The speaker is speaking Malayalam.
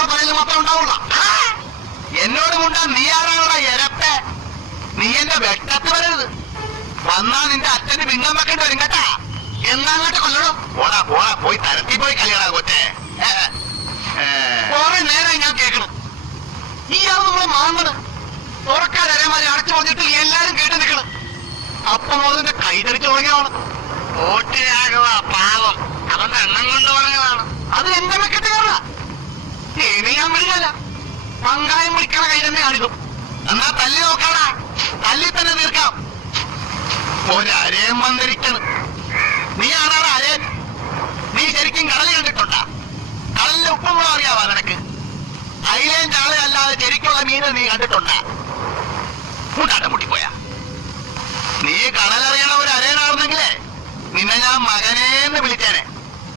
നിങ്ങളെ പറയൽ മാത്രം ഉണ്ടാവുള്ള. എന്നോട് കൊണ്ടാ നീ ആരാണോടാ എരപ്പേ? നീ എന്റെ വെട്ടത്ത് വരരുത്. വന്നാ നിന്റെ അച്ഛന് പിങ്കം വെക്കേണ്ടി വരും കേട്ടാ. എന്നാങ്ങോട്ട് കൊല്ലണം. പോടാ പോടാ, പോയി തരത്തി പോയി കളിയടാ കൊച്ചേ. കുറെ നേരം ഞാൻ കേൾക്കണം. ഇയാൾ നമ്മളെ മാങ്ങണ് തുറക്കാതരമാതിരി അടച്ചു വന്നിട്ട് എല്ലാരും കേട്ട് നിൽക്കണം. അപ്പം മുതലിന്റെ കൈതടിച്ചു തുടങ്ങിയതാണ്. ഓട്ടിനാകുക പാവം, അവന്റെ എണ്ണം കൊണ്ട് തുടങ്ങിയതാണ്. അത് എന്റെ വെക്കട്ട് കയറ ഇനി ഞാൻ വിളിക്കല്ല. പങ്കായം വിളിക്കണ കൈ തന്നെ കാണിക്കും. എന്നാ തല്ലി നോക്കാടാ, തല്ലി തന്നെ തീർക്കാം. ഒരരയും വന്നിരിക്കണം. നീ ആണാടാ അരയൻ? നീ ശരിക്കും കടല് കണ്ടിട്ടുണ്ടാ? കടലിലെ ഉപ്പുമുളക് അറിയാവാ നിനക്ക്? അയിലേം ചാളയല്ലാതെ ശരിക്കുള്ള മീന് നീ കണ്ടിട്ടുണ്ടാ? കൂട്ടാട്ടം മുട്ടിപ്പോയാ. നീ കടലറിയണ ഒരു അരയനാണെന്നെങ്കിലേ നിന്നെ ഞാൻ മകനേന്ന് വിളിച്ചേനെ.